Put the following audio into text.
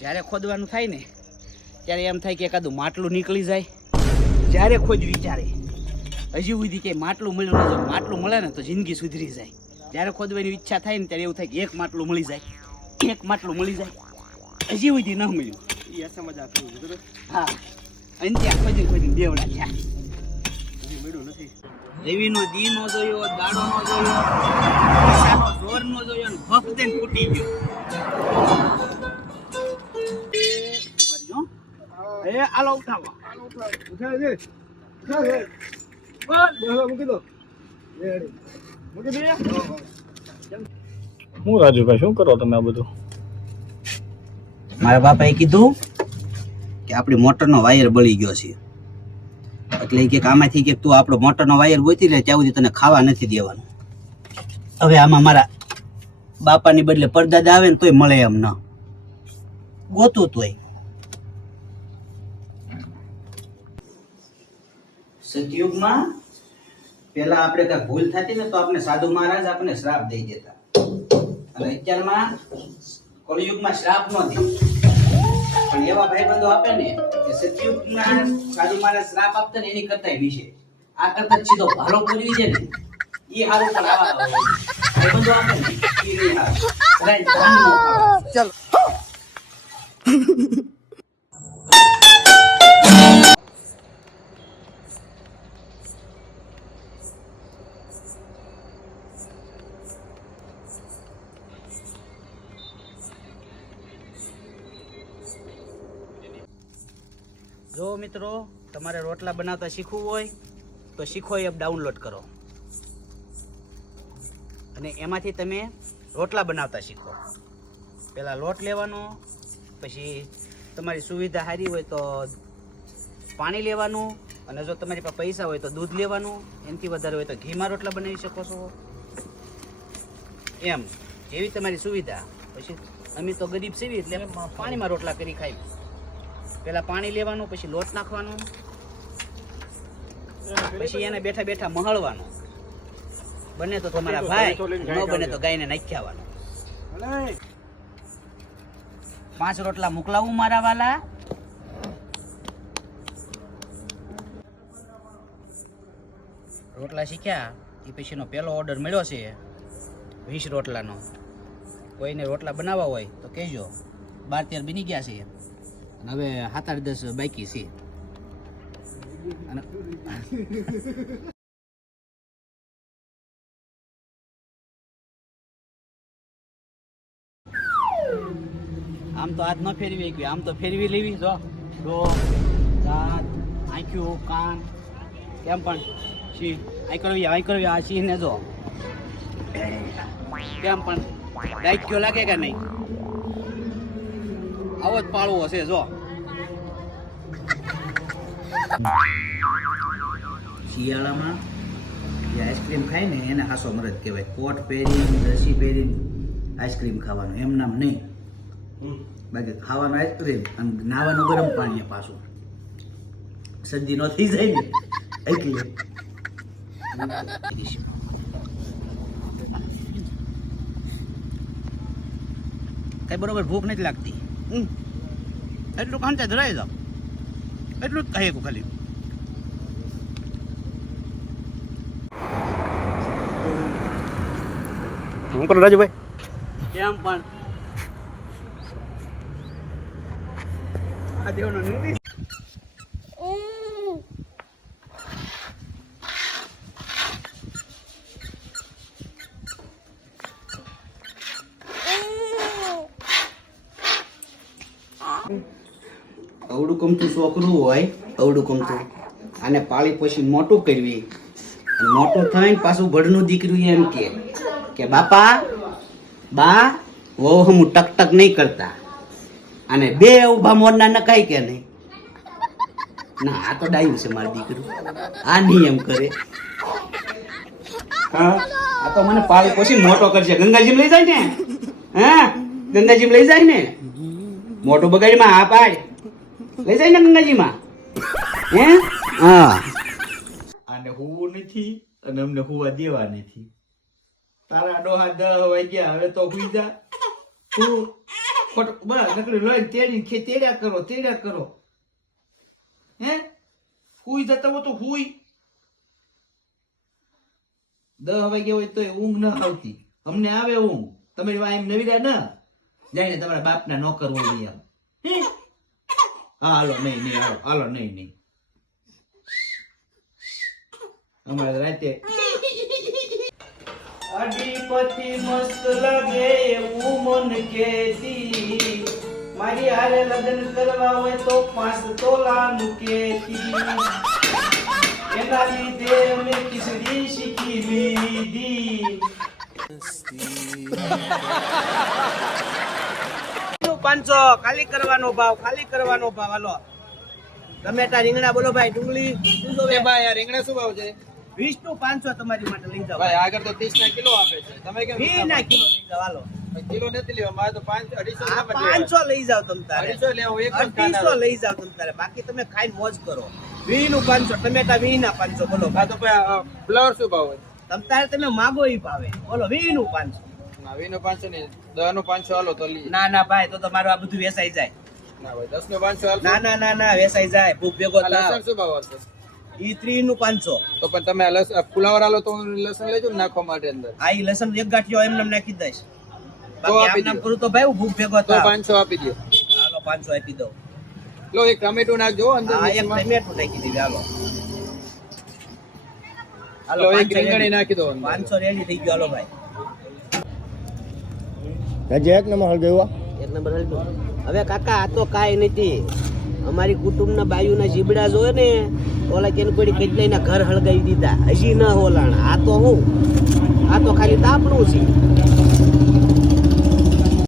જ્યારે ખોદવાનું થાય ને ત્યારે એમ થાય કે એકાદું માટલું નીકળી જાય. જ્યારે ખોજ વિચારે હજી સુધી કે માટલું મળ્યું ન જાય, માટલું મળે ને તો જિંદગી સુધરી જાય. જ્યારે ખોદવાની ઈચ્છા થાય ને ત્યારે એવું થાય કે એક માટલું મળી જાય, એક માટલું મળી જાય. હજી સુધી ન મળ્યું. એ સમજ આપી બરોબર. હા, અને ત્યાં ખોદી દેવડા થયા. હજી મળ્યું નથી. રવિનો દી નો જોયો, દાડો નો જોયો, પૈસાનો જોર નો જોયો, ને ભક્ત ફૂટી ગયો. એ આલો ઉઠાવો. ઉઠાવે છે. ઉઠાવે. બોલ મૂકી દો. રેડી. મૂકી દે. હું રાજુભાઈ શું કરો તમે આ બધું? મારા બાપાએ કીધું કે આપણી મોટરનો વાયર બળી ગયો છે, એટલે કે આમાંથી કે તું આપણો મોટરનો વાયર ગોતી લે, ત્યાં સુધી તને ખાવા નથી દેવાનું. હવે આમાં મારા બાપાની બદલે પરદાદા આવે ને તોય મળે એમ ન, ગોતું તોય. સતયુગમાં પેલા આપણે કઈ ભૂલ થતી ને તો આપણે સાધુ મહારાજ આપણને શ્રાપ દઈ દેતા, અને અત્યારમાં કળિયુગમાં શ્રાપ ન દે, પણ એવા ભાઈબંધો આપે ને કે સતયુગમાં સાધુ મહારાજ શ્રાપ આપતા ને એની કરતા વિશે આ કરતા સીધો ભાલો પૂરી છે ને એ હારું. પણ આવા ભાઈબંધો આપે ને એ નહીં હારું. ચાલો જો મિત્રો, તમારે રોટલા બનાવતા શીખવું હોય તો શીખો એપ ડાઉનલોડ કરો અને એમાંથી તમે રોટલા બનાવતા શીખો. પહેલાં લોટ લેવાનો, પછી તમારી સુવિધા સારી હોય તો પાણી લેવાનું, અને જો તમારી પાસે પૈસા હોય તો દૂધ લેવાનું, એનાથી વધારે હોય તો ઘીમાં રોટલા બનાવી શકો છો. એમ એવી તમારી સુવિધા. પછી અમે તો ગરીબ છીએ એટલે પાણીમાં રોટલા કરી ખાઈ. પેલા પાણી લેવાનું, પછી લોટ નાખવાનું, પછી એને બેઠા બેઠા મહળવાનું. બને તો તમારા ભાઈ, ન બને તો ગાયને નાખી આવવાનું. 5 રોટલા મોકલાવું મારા વાલા. રોટલા શીખ્યા એ પછીનો પહેલો ઓર્ડર મળ્યો છે 20 રોટલાનો. કોઈને રોટલા બનાવવા હોય તો કહેજો. 12-13 બની ગયા છે, હવે 7-8-10 બાકી છે. આમ તો હાથ ન ફેરવી ગયું, આમ તો ફેરવી લેવી. જો દાંત, આંખ્યું, કાન, કેમ પણ સિંહ આ કરવી આ સિંહ ને જો કેમ પણ દાંત્યો લાગે કે નહીં. આવો જ પાળવો હશે. જો શિયાળામાં જે આઈસ્ક્રીમ ખાય ને એને હાસો મરદ કહેવાય. કોટ પહેરીને, રસી પહેરીને આઈસ્ક્રીમ ખાવાનું, એમ નામ નહીં. બાકી ખાવાનું આઈસ્ક્રીમ અને નાવાનું ગરમ પાણી પાછું. શરદી ન થઈ જાય ને એટલે. કઈ બરોબર ભૂખ નથી લાગતી. એટલું કાંતે ધરાઈ જાવ, એટલું જ કહે ખાલી. હું કરો રાજુભાઈ? કેમ પણ આ દેવનો નિર્દેશ. અવડું કમતું છોકરું હોય, અવડું કમતું, આને પાળી પોષી મોટું કરવી. મોટું થઈને પાછું ભડનું દીકરું એમ કે બાપા બા વહુ હું ટક ટક નહીં કરતા. અને 2 ઉભા મોરના નકાય કે નહીં. ના, આ તો ડાયું છે મારું દીકરું, આ નહીં એમ કરે. હા, આ તો મને પાળી પોષી મોટો કરશે. ગંગાજી લઈ જાય ને, હા ગંગાજી લઈ જાય ને, મોટું બગાડીમાં હા પાડ લઈ જાય ને ગંગાજીમાં. હે હા, આને હોવું નથી અને અમને હોવા દેવા નથી. તારા ડોહા 10 વાગ્યા, હવે તો હુઈ જા. ખોટ બસ નકરી લોહી તેડ્યા કરો હે હુઈ જતા હો તો હુઈ 10 વાગ્યા હોય તો ઊંઘ ન આવતી અમને આવે ઊંઘ તમારી વાય એમ નવીરા ન જાઈને તમારા બાપના નોકર હોય એમ હે હાલો નહીં હાલો નહીં અમારે રાતે અડીપતિ મસ્ત લાગે એવું મન કેતી મારી હારે લગ્ન કરવા હોય તો 5 તોલાનું કેતી એના લીધે અમે ખીચડી શીખી લીધી 500 ખાલી કરવાનો ભાવ હાલો ટમેટા રીંગણા બોલો ભાઈ ડુંગળી શું જોવે ભાઈ આ રીંગણા શું ભાવ છે 20 નું 500 તમારી માટે લઈ જાવ ભાઈ આગળ તો 30 ના કિલો આપે છે તમે કેમ 20 ના કિલો લઈ જાવ હાલો કિલો નથી લેવા મારે તો 500 લઈ જાવ તમ તારે 250 લેવો એક 250 લઈ જાવ તમ તારે બાકી તમે ખાઈને મોજ કરો 20 નું 500 ટમેટા 20 ના 500 બોલો હા તો ભાઈ ફ્લાવર શું ભાવ હોય તમ તારે તમે માગો ઈ ભાવે બોલો 20 નું 500 ના 20 નું 500 નહીં 10 નું 500 હાલો તો લઈ ના ભાઈ તો તમારું આ બધું વેચાઈ જાય ના ભાઈ 10 નું 500 હાલો ના વેચાઈ જાય ભૂખ ભેગો થાવ લસણ શું ભાવ આવશે ઈ 3 નું 500 તો પણ તમે ફુલાવર આલો તો લસણ લેજો નાખવા માટે અંદર આ ઈ લસણ એક ગાંઠિયો એમને નાખી દઈશ બાકી આમ નામ કરું તો ભાઈ ભૂખ ભેગો થાવ તો 500 આપી દો હાલો 500 આપી દો લો એક ટમેટો નાખજો અંદર હા એક ટમેટો નાખી દીધી હાલો એક રીંગણી નાખી દો 500 રેડી થઈ ગયો હાલો ભાઈ આજે એક નંબર હળ ગયો એક નંબર હલતો હવે કાકા આ તો કાંઈ નથી અમારી કુટુંબના બાયુના જીબડા જોયે ને ઓલા કેન કોડી કેટલાયના ઘર હળગાવી દીધા હજી ન હોલાણા આ તો ખાલી તાપણું છે